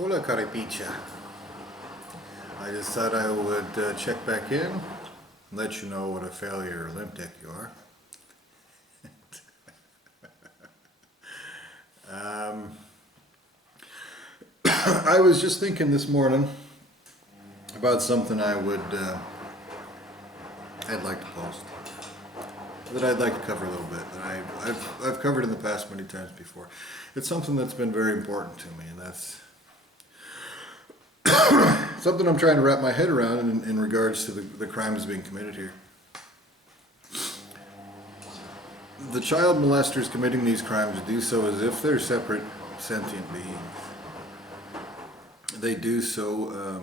Hola, Caripicha. I just thought I would check back in and let you know what a failure limp dick you are. I was just thinking this morning about something I'd like to post, that I'd like to cover a little bit, that I've covered in the past many times before. It's something that's been very important to me, and that's something I'm trying to wrap my head around in regards to the crimes being committed here. The child molesters committing these crimes do so as if they're separate sentient beings. They do so,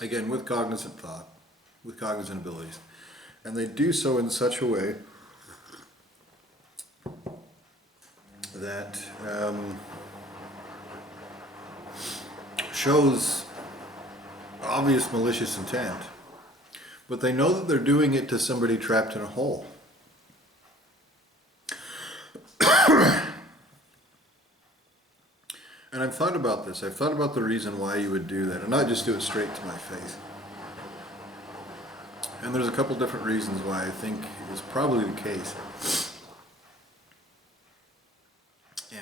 again, with cognizant thought, with cognizant abilities. And they do so in such a way that shows obvious malicious intent, but they know that they're doing it to somebody trapped in a hole. And I've thought about this. I've thought about the reason why you would do that, and not just do it straight to my face. And there's a couple different reasons why I think is probably the case.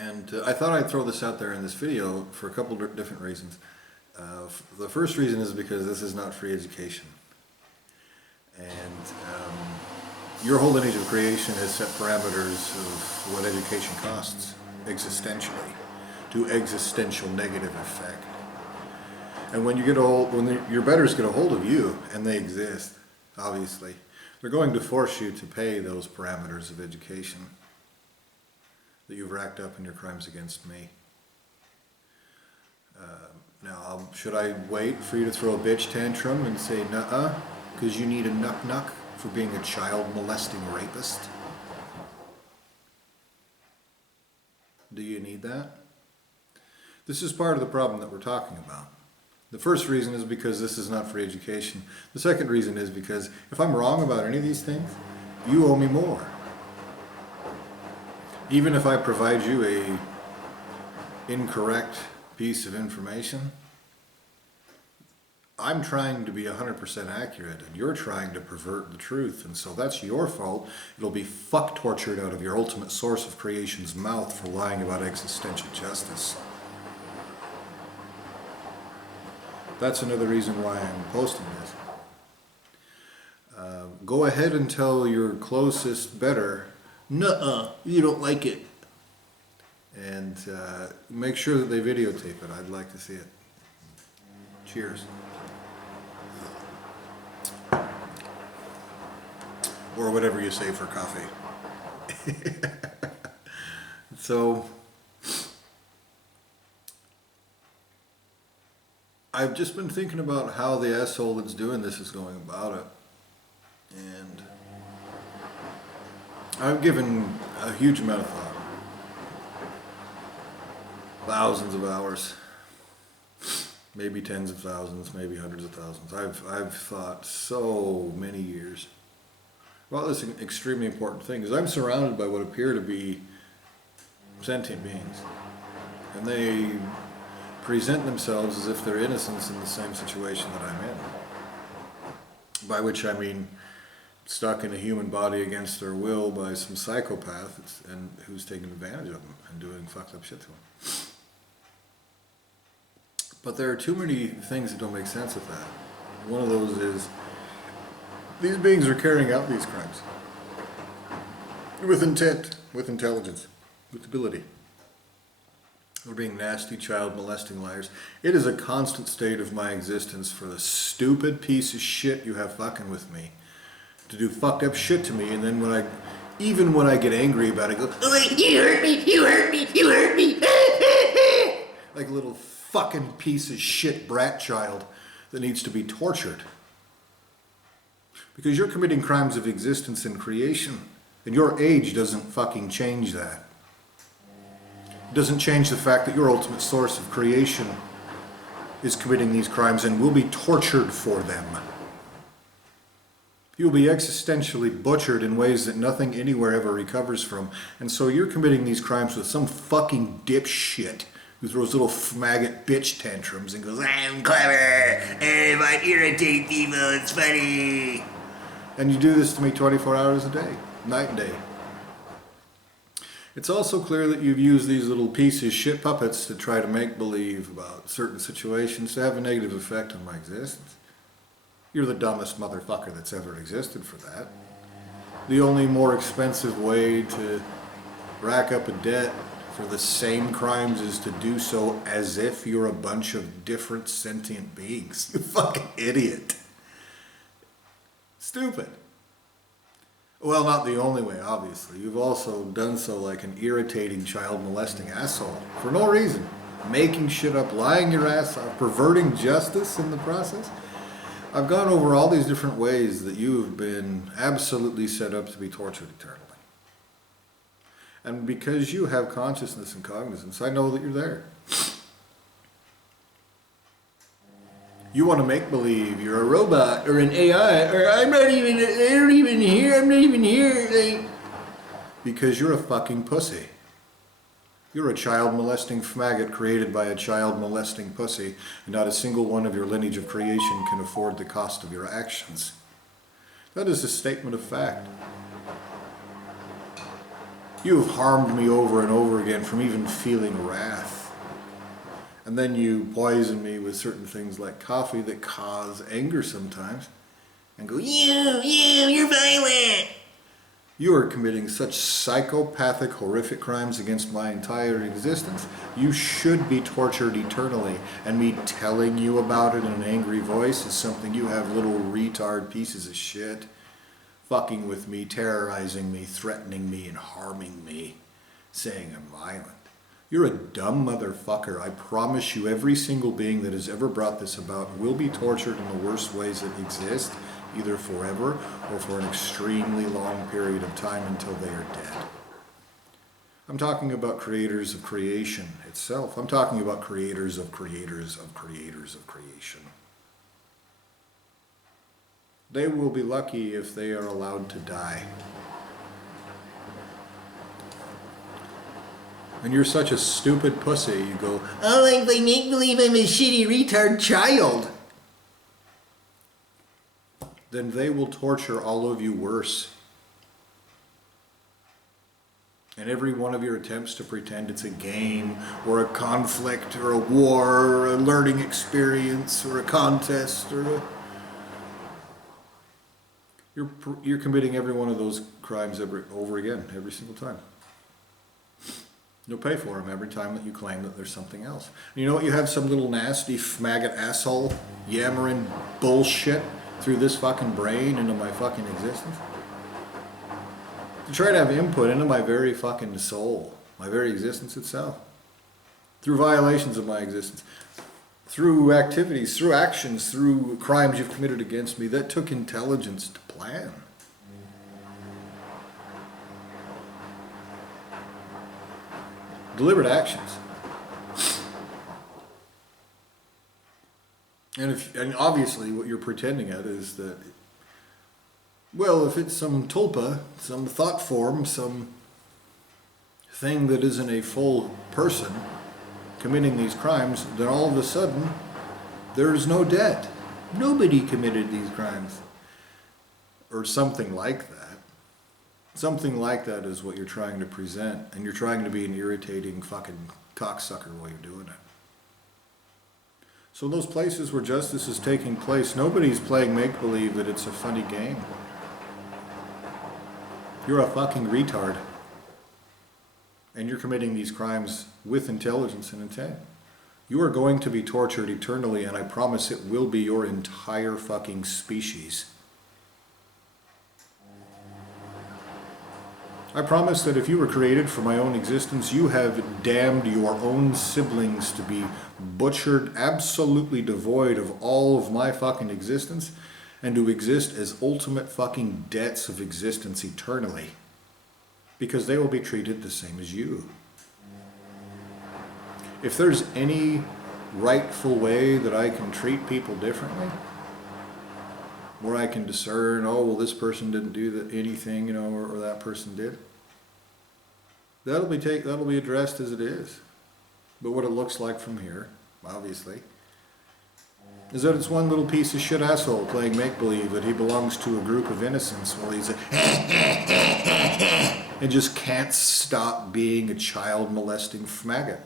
And I thought I'd throw this out there in this video for a couple different reasons. The first reason is because this is not free education. And your whole lineage of creation has set parameters of what education costs existentially, to existential negative effect. And when you get when your betters get a hold of you, and they exist, obviously, they're going to force you to pay those parameters of education that you've racked up in your crimes against me. Now, should I wait for you to throw a bitch tantrum and say nuh-uh, because you need a knuck-knuck for being a child molesting rapist? Do you need that? This is part of the problem that we're talking about. The first reason is because this is not free education. The second reason is because if I'm wrong about any of these things, you owe me more. Even if I provide you a incorrect piece of information, I'm trying to be 100% accurate, and you're trying to pervert the truth, and so that's your fault. It'll be fuck tortured out of your ultimate source of creation's mouth for lying about existential justice. That's another reason why I'm posting this. Go ahead and tell your closest better, nuh-uh, you don't like it. And make sure that they videotape it. I'd like to see it. Cheers. Or whatever you say for coffee. So, I've just been thinking about how the asshole that's doing this is going about it. And I've given a huge amount of thought. Thousands of hours. Maybe tens of thousands, maybe hundreds of thousands. I've thought so many years about this extremely important thing, because I'm surrounded by what appear to be sentient beings. And they present themselves as if they're innocents in the same situation that I'm in. By which I mean stuck in a human body against their will by some psychopath and who's taking advantage of them and doing fucked up shit to them. But there are too many things that don't make sense with that. One of those is these beings are carrying out these crimes with intent, with intelligence, with ability. They're being nasty, child molesting liars. It is a constant state of my existence for the stupid piece of shit you have fucking with me to do fucked up shit to me, and then even when I get angry about it, go, oh, you hurt me, you hurt me, you hurt me, like a little fucking piece of shit brat child that needs to be tortured. Because you're committing crimes of existence and creation, and your age doesn't fucking change that. It doesn't change the fact that your ultimate source of creation is committing these crimes and will be tortured for them. You will be existentially butchered in ways that nothing anywhere ever recovers from. And so you're committing these crimes with some fucking dipshit who throws little maggot bitch tantrums and goes, I'm clever, and if I irritate people, it's funny. And you do this to me 24 hours a day, night and day. It's also clear that you've used these little pieces, shit puppets, to try to make believe about certain situations to have a negative effect on my existence. You're the dumbest motherfucker that's ever existed for that. The only more expensive way to rack up a debt for the same crimes is to do so as if you're a bunch of different sentient beings. You fucking idiot. Stupid. Well, not the only way, obviously. You've also done so like an irritating child molesting asshole for no reason. Making shit up, lying your ass off, perverting justice in the process. I've gone over all these different ways that you have been absolutely set up to be tortured eternally. And because you have consciousness and cognizance, I know that you're there. You want to make believe you're a robot or an AI, or I'm not even here. Because you're a fucking pussy. You're a child molesting faggot created by a child molesting pussy, and not a single one of your lineage of creation can afford the cost of your actions. That is a statement of fact. You have harmed me over and over again from even feeling wrath. And then you poison me with certain things like coffee that cause anger sometimes. And go, you're violent. You are committing such psychopathic, horrific crimes against my entire existence. You should be tortured eternally. And me telling you about it in an angry voice is something you have little retard pieces of shit fucking with me, terrorizing me, threatening me, and harming me, saying I'm violent. You're a dumb motherfucker. I promise you, every single being that has ever brought this about will be tortured in the worst ways that exist, either forever or for an extremely long period of time until they are dead. I'm talking about creators of creation itself. I'm talking about creators of creators of creators of creation. They will be lucky if they are allowed to die. And you're such a stupid pussy, you go, oh, I make believe I'm a shitty retard child. Then they will torture all of you worse. And every one of your attempts to pretend it's a game, or a conflict, or a war, or a learning experience, or a contest, or you're committing every one of those crimes over again, every single time. You'll pay for them every time that you claim that there's something else. And you know what? You have some little nasty maggot asshole yammering bullshit through this fucking brain into my fucking existence. To try to have input into my very fucking soul, my very existence itself. Through violations of my existence. Through activities, through actions, through crimes you've committed against me that took intelligence to plan. Deliberate actions. And obviously what you're pretending at is that, well, if it's some tulpa, some thought form, some thing that isn't a full person committing these crimes, then all of a sudden there's no debt. Nobody committed these crimes. Or something like that. Something like that is what you're trying to present, and you're trying to be an irritating fucking cocksucker while you're doing it. So in those places where justice is taking place, nobody's playing make-believe that it's a funny game. You're a fucking retard. And you're committing these crimes with intelligence and intent. You are going to be tortured eternally, and I promise it will be your entire fucking species. I promise that if you were created for my own existence, you have damned your own siblings to be butchered, absolutely devoid of all of my fucking existence, and to exist as ultimate fucking debts of existence eternally. Because they will be treated the same as you. If there's any rightful way that I can treat people differently, where I can discern, oh, well, this person didn't do anything, or that person did. That'll be addressed as it is. But what it looks like from here, obviously, is that it's one little piece of shit asshole playing make-believe that he belongs to a group of innocents while he's and just can't stop being a child molesting maggot.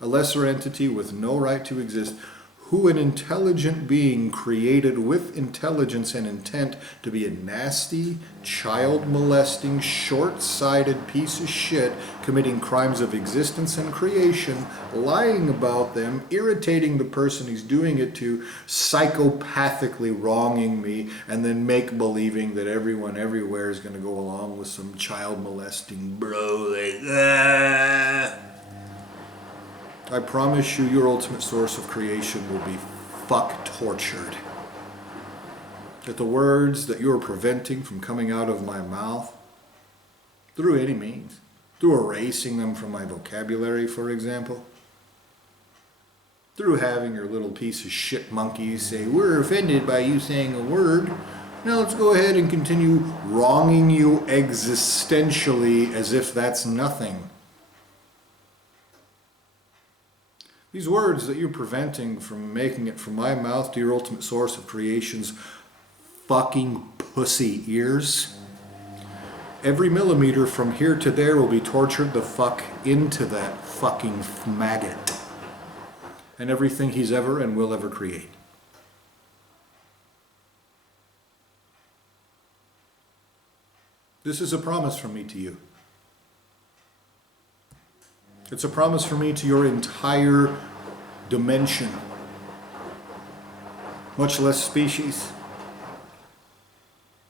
A lesser entity with no right to exist, who an intelligent being created with intelligence and intent to be a nasty, child-molesting, short-sighted piece of shit, committing crimes of existence and creation, lying about them, irritating the person he's doing it to, psychopathically wronging me, and then make-believing that everyone everywhere is going to go along with some child-molesting bro like that. I promise you, your ultimate source of creation will be fuck tortured. That the words that you're preventing from coming out of my mouth, through any means, through erasing them from my vocabulary, for example, through having your little piece of shit monkeys say, we're offended by you saying a word, now let's go ahead and continue wronging you existentially as if that's nothing. These words that you're preventing from making it from my mouth to your ultimate source of creation's fucking pussy ears, every millimeter from here to there will be tortured the fuck into that fucking maggot and everything he's ever and will ever create. This is a promise from me to you. It's a promise from me to your entire dimension, much less species,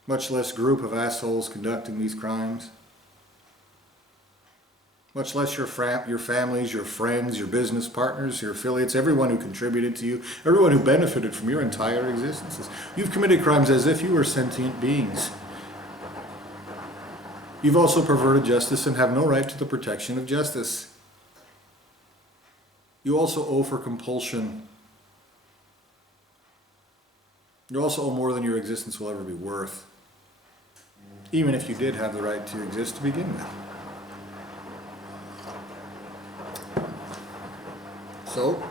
much less group of assholes conducting these crimes, much less your families, your friends, your business partners, your affiliates, everyone who contributed to you, everyone who benefited from your entire existences. You've committed crimes as if you were sentient beings. You've also perverted justice and have no right to the protection of justice. You also owe for compulsion. You also owe more than your existence will ever be worth, even if you did have the right to exist to begin with. So,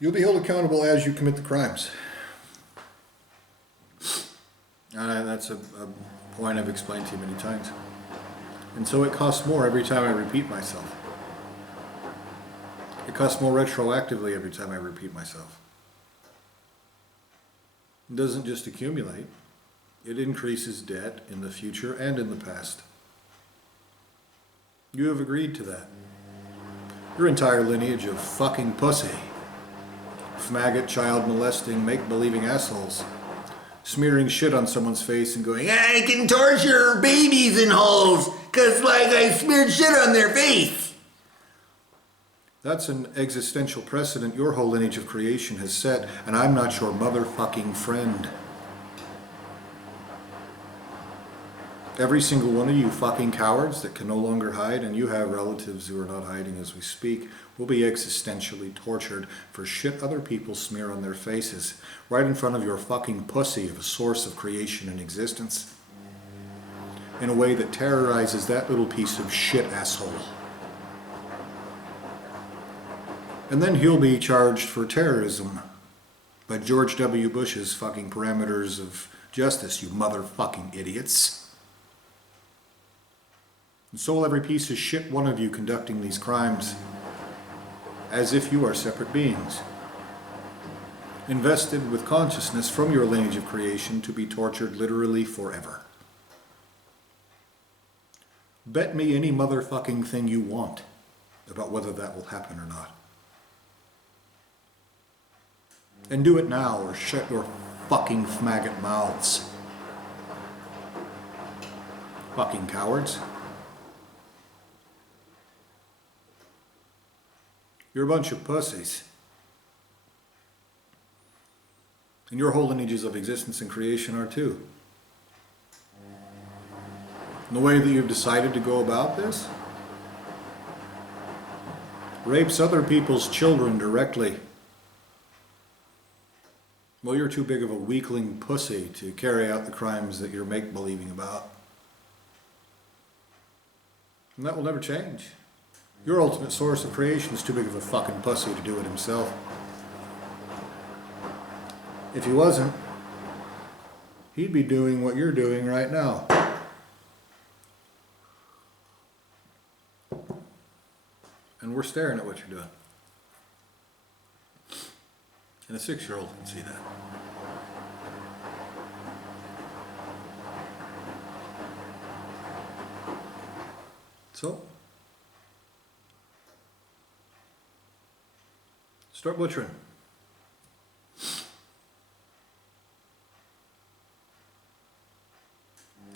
you'll be held accountable as you commit the crimes. And that's a point I've explained to you many times. And so it costs more every time I repeat myself. It costs more retroactively every time I repeat myself. It doesn't just accumulate. It increases debt in the future and in the past. You have agreed to that. Your entire lineage of fucking pussy, maggot, child molesting, make-believing assholes, smearing shit on someone's face and going, I can torture babies in holes because like I smeared shit on their face. That's an existential precedent your whole lineage of creation has set, and I'm not your motherfucking friend. Every single one of you fucking cowards that can no longer hide, and you have relatives who are not hiding as we speak, will be existentially tortured for shit other people smear on their faces, right in front of your fucking pussy of a source of creation and existence, in a way that terrorizes that little piece of shit asshole. And then he'll be charged for terrorism by George W. Bush's fucking parameters of justice, you motherfucking idiots. And so will every piece of shit one of you conducting these crimes, as if you are separate beings, invested with consciousness from your lineage of creation to be tortured literally forever. Bet me any motherfucking thing you want about whether that will happen or not. And do it now or shut your fucking maggot mouths. Fucking cowards. You're a bunch of pussies. And your whole lineages of existence and creation are too. And the way that you've decided to go about this rapes other people's children directly. Well, you're too big of a weakling pussy to carry out the crimes that you're make-believing about. And that will never change. Your ultimate source of creation is too big of a fucking pussy to do it himself. If he wasn't, he'd be doing what you're doing right now. And we're staring at what you're doing. And a 6-year-old can see that. So, start butchering.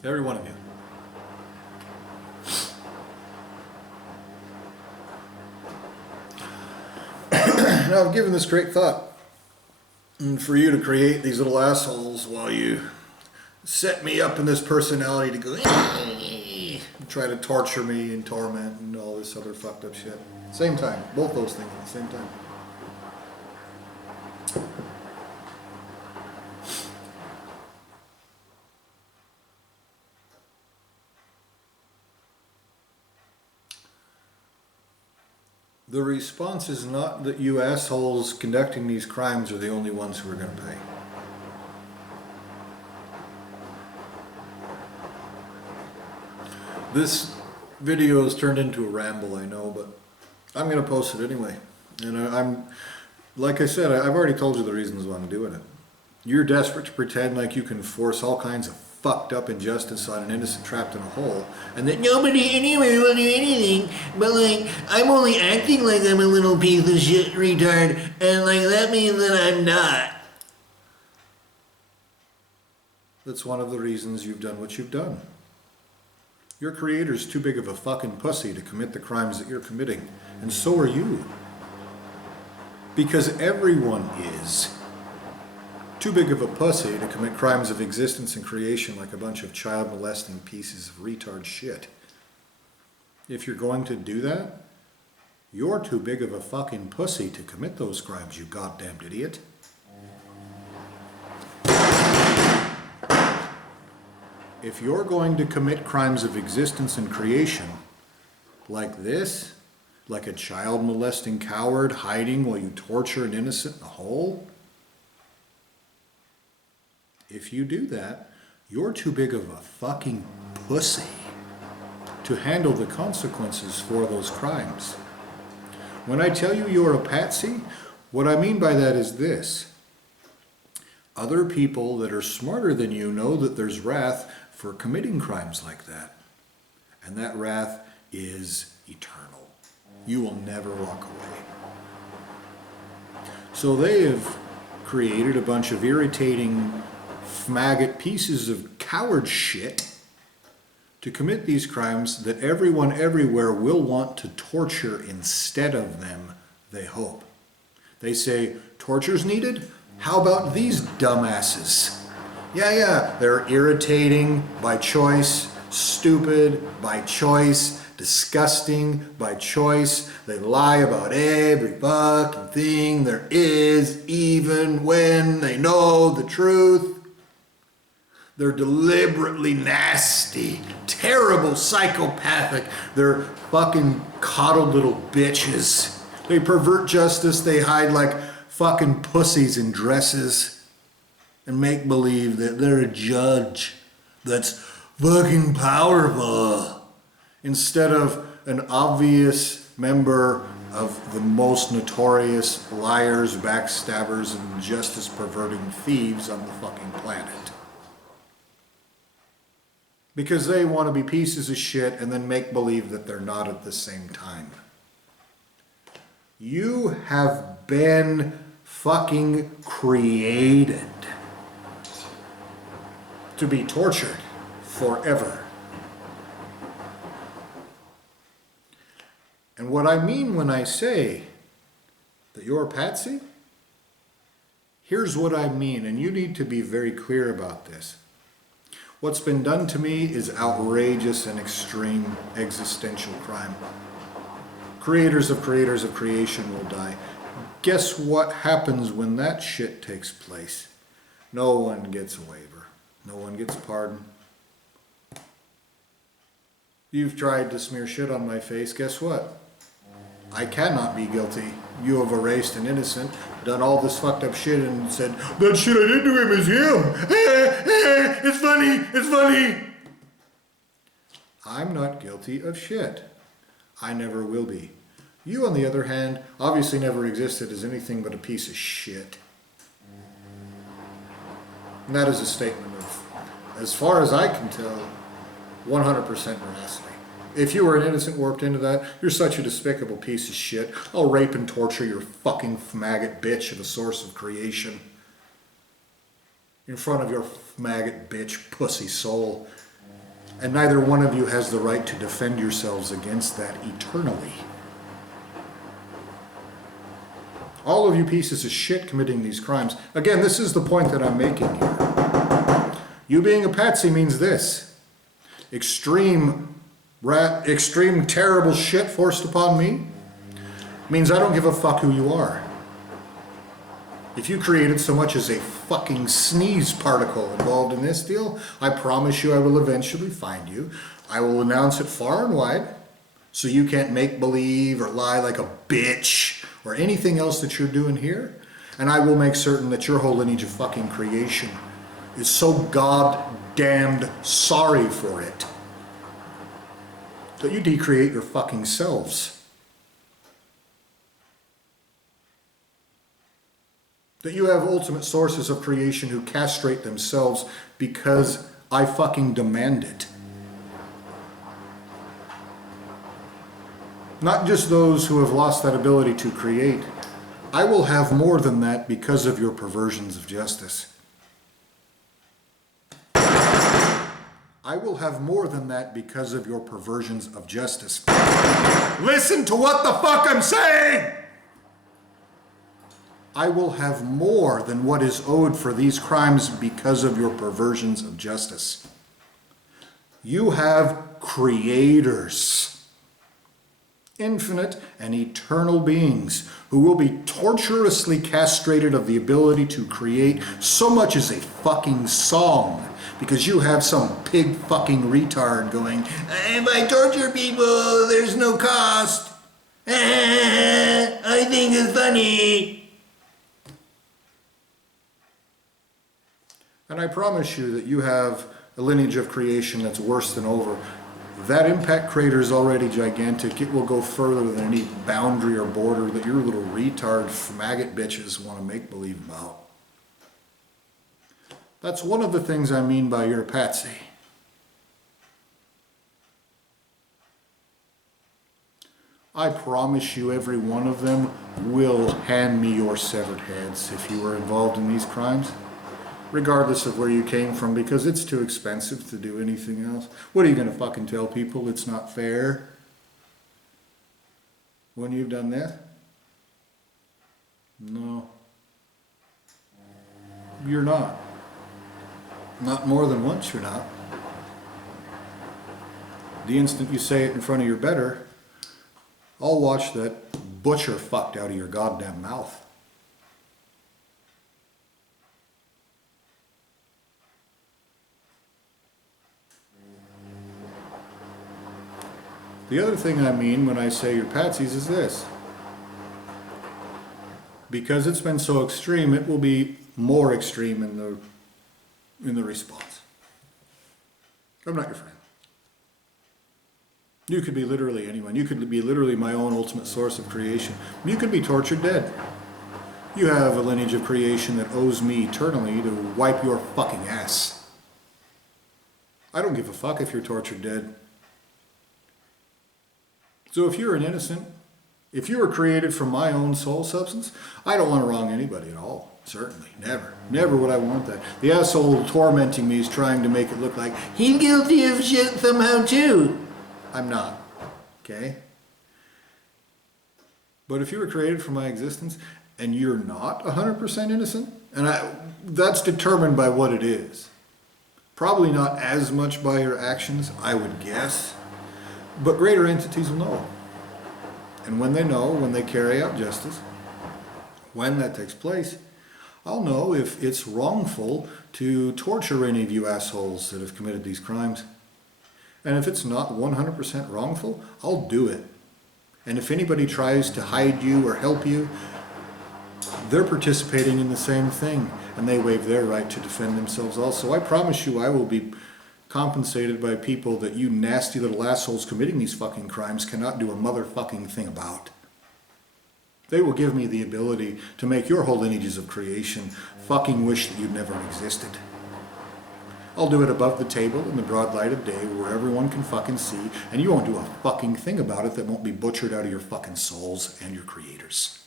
Every one of you. Now I've given this great thought. And for you to create these little assholes while you set me up in this personality to go try to torture me and torment and all this other fucked up shit. Same time. Both those things at the same time. The response is not that you assholes conducting these crimes are the only ones who are going to pay. This video has turned into a ramble, I know, but I'm going to post it anyway. And I'm, like I said, I've already told you the reasons why I'm doing it. You're desperate to pretend like you can force all kinds of fucked up injustice on an innocent trapped in a hole, and that nobody anywhere will do anything, but like, I'm only acting like I'm a little piece of shit retard, and like, that means that I'm not. That's one of the reasons you've done what you've done. Your creator's too big of a fucking pussy to commit the crimes that you're committing, and so are you. Because everyone is too big of a pussy to commit crimes of existence and creation like a bunch of child molesting pieces of retard shit. If you're going to do that, you're too big of a fucking pussy to commit those crimes, you goddamned idiot. If you're going to commit crimes of existence and creation like this, like a child molesting coward hiding while you torture an innocent in a hole, if you do that, you're too big of a fucking pussy to handle the consequences for those crimes. When I tell you you're a patsy, what I mean by that is this. Other people that are smarter than you know that there's wrath for committing crimes like that. And that wrath is eternal. You will never walk away. So they have created a bunch of irritating maggot pieces of coward shit to commit these crimes that everyone everywhere will want to torture instead of them, they hope. They say, torture's needed? How about these dumbasses? Yeah, they're irritating by choice, stupid by choice, disgusting by choice. They lie about every fucking thing there is, even when they know the truth. They're deliberately nasty, terrible, psychopathic. They're fucking coddled little bitches. They pervert justice. They hide like fucking pussies in dresses and make believe that they're a judge that's fucking powerful instead of an obvious member of the most notorious liars, backstabbers, and justice perverting thieves on the fucking planet. Because they want to be pieces of shit and then make believe that they're not at the same time. You have been fucking created to be tortured forever. And what I mean when I say that you're a patsy, here's what I mean, and you need to be very clear about this. What's been done to me is outrageous and extreme existential crime. Creators of creation will die. Guess what happens when that shit takes place? No one gets a waiver. No one gets a pardon. You've tried to smear shit on my face. Guess what? I cannot be guilty. You have erased an innocent, done all this fucked up shit and said, that shit I did to him is him. It's funny. It's funny. I'm not guilty of shit. I never will be. You, on the other hand, obviously never existed as anything but a piece of shit. And that is a statement of, as far as I can tell, 100% veracity. If you were an innocent warped into that, you're such a despicable piece of shit. I'll rape and torture your fucking maggot bitch of the source of creation. In front of your maggot bitch pussy soul. And neither one of you has the right to defend yourselves against that eternally. All of you pieces of shit committing these crimes. Again, this is the point that I'm making here. You being a patsy means this. Extreme terrible shit forced upon me means I don't give a fuck who you are. If you created so much as a fucking sneeze particle involved in this deal, I promise you I will eventually find you. I will announce it far and wide so you can't make believe or lie like a bitch or anything else that you're doing here. And I will make certain that your whole lineage of fucking creation is so goddamned sorry for it that you decreate your fucking selves. That you have ultimate sources of creation who castrate themselves because I fucking demand it. Not just those who have lost that ability to create. I will have more than that because of your perversions of justice. I will have more than that because of your perversions of justice. Listen to what the fuck I'm saying! I will have more than what is owed for these crimes because of your perversions of justice. You have creators, infinite and eternal beings who will be torturously castrated of the ability to create so much as a fucking song. Because you have some pig fucking retard going, if I torture people, there's no cost. I think it's funny. And I promise you that you have a lineage of creation that's worse than over. That impact crater is already gigantic. It will go further than any boundary or border that your little retard maggot bitches want to make believe about. That's one of the things I mean by you're a patsy. I promise you every one of them will hand me your severed heads if you were involved in these crimes, regardless of where you came from, because it's too expensive to do anything else. What are you going to fucking tell people? It's not fair when you've done that? No. You're not. Not more than once you're not. The instant you say it in front of your better, I'll watch that butcher fucked out of your goddamn mouth. The other thing I mean when I say you're patsies is this. Because it's been so extreme, it will be more extreme in the response. I'm not your friend. You could be literally anyone. You could be literally my own ultimate source of creation. You could be tortured dead. You have a lineage of creation that owes me eternally to wipe your fucking ass. I don't give a fuck if you're tortured dead. So if you're an innocent, if you were created from my own soul substance, I don't want to wrong anybody at all. Certainly. Never. Never would I want that. The asshole tormenting me is trying to make it look like he's guilty of shit somehow too. I'm not. Okay? But if you were created from my existence and you're not 100% innocent, and that's determined by what it is. Probably not as much by your actions, I would guess. But greater entities will know. And when they know, when they carry out justice, when that takes place, I'll know if it's wrongful to torture any of you assholes that have committed these crimes. And if it's not 100% wrongful, I'll do it. And if anybody tries to hide you or help you, they're participating in the same thing, and they waive their right to defend themselves also. I promise you I will be compensated by people that you nasty little assholes committing these fucking crimes cannot do a motherfucking thing about. They will give me the ability to make your whole lineages of creation fucking wish that you'd never existed. I'll do it above the table in the broad light of day where everyone can fucking see, and you won't do a fucking thing about it that won't be butchered out of your fucking souls and your creators.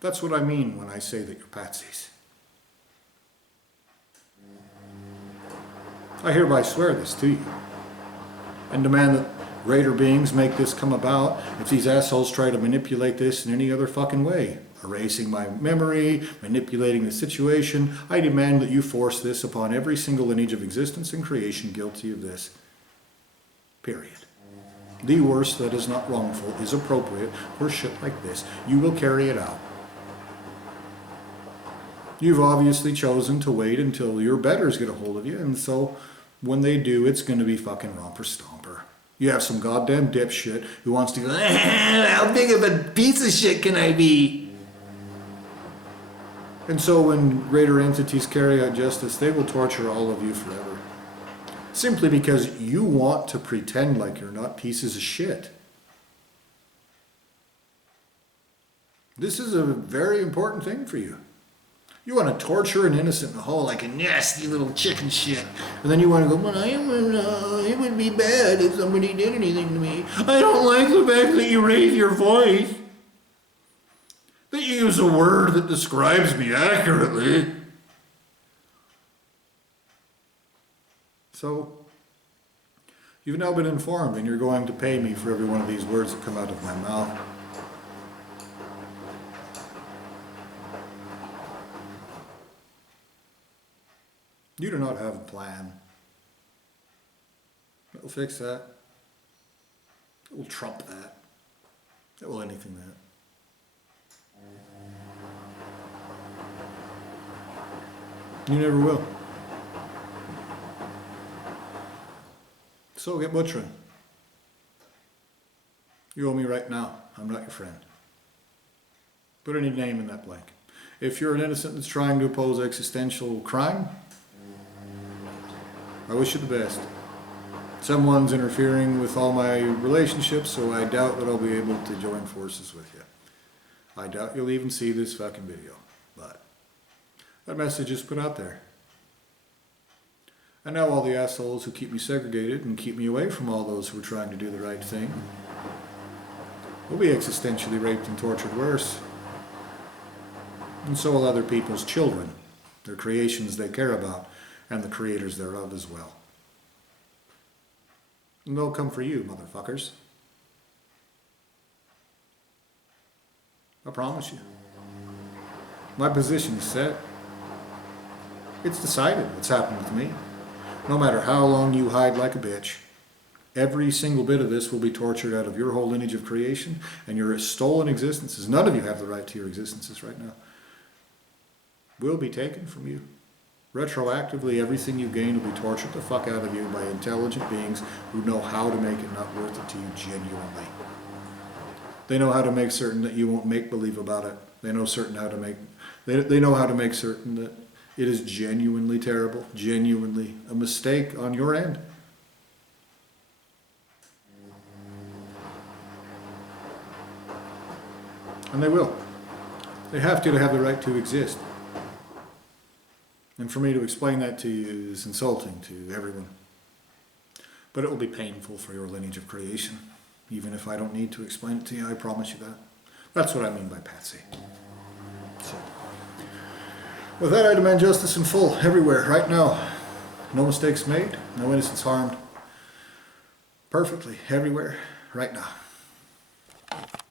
That's what I mean when I say that you're patsies. I hereby swear this to you and demand that greater beings make this come about if these assholes try to manipulate this in any other fucking way. Erasing my memory, manipulating the situation. I demand that you force this upon every single lineage of existence and creation guilty of this. Period. The worst that is not wrongful is appropriate for shit like this. You will carry it out. You've obviously chosen to wait until your betters get a hold of you, and so when they do, it's going to be fucking romper stomper. You have some goddamn dipshit who wants to go, how big of a piece of shit can I be? And so when greater entities carry out justice, they will torture all of you forever. Simply because you want to pretend like you're not pieces of shit. This is a very important thing for you. You want to torture an innocent in the hole like a nasty little chicken shit. And then you want to go, well, it would be bad if somebody did anything to me. I don't like the fact that you raise your voice. That you use a word that describes me accurately. So, you've now been informed and you're going to pay me for every one of these words that come out of my mouth. You do not have a plan. It will fix that. It will trump that. It will anything that. You never will. So get butchering. You owe me right now. I'm not your friend. Put any name in that blank. If you're an innocent that's trying to oppose existential crime, I wish you the best. Someone's interfering with all my relationships, so I doubt that I'll be able to join forces with you. I doubt you'll even see this fucking video, but that message is put out there. And now all the assholes who keep me segregated and keep me away from all those who are trying to do the right thing will be existentially raped and tortured worse. And so will other people's children, their creations they care about, and the creators thereof as well. And they'll come for you, motherfuckers. I promise you. My position is set. It's decided what's happened with me. No matter how long you hide like a bitch, every single bit of this will be tortured out of your whole lineage of creation and your stolen existences. None of you have the right to your existences right now. Will be taken from you. Retroactively, everything you gain will be tortured the fuck out of you by intelligent beings who know how to make it not worth it to you genuinely. They know how to make certain that you won't make believe about it. They know they know how to make certain that it is genuinely terrible, genuinely a mistake on your end. And they will. They have to have the right to exist. And for me to explain that to you is insulting to everyone. But it will be painful for your lineage of creation. Even if I don't need to explain it to you, I promise you that. That's what I mean by patsy. So, with that, I demand justice in full, everywhere, right now. No mistakes made, no innocents harmed. Perfectly, everywhere, right now.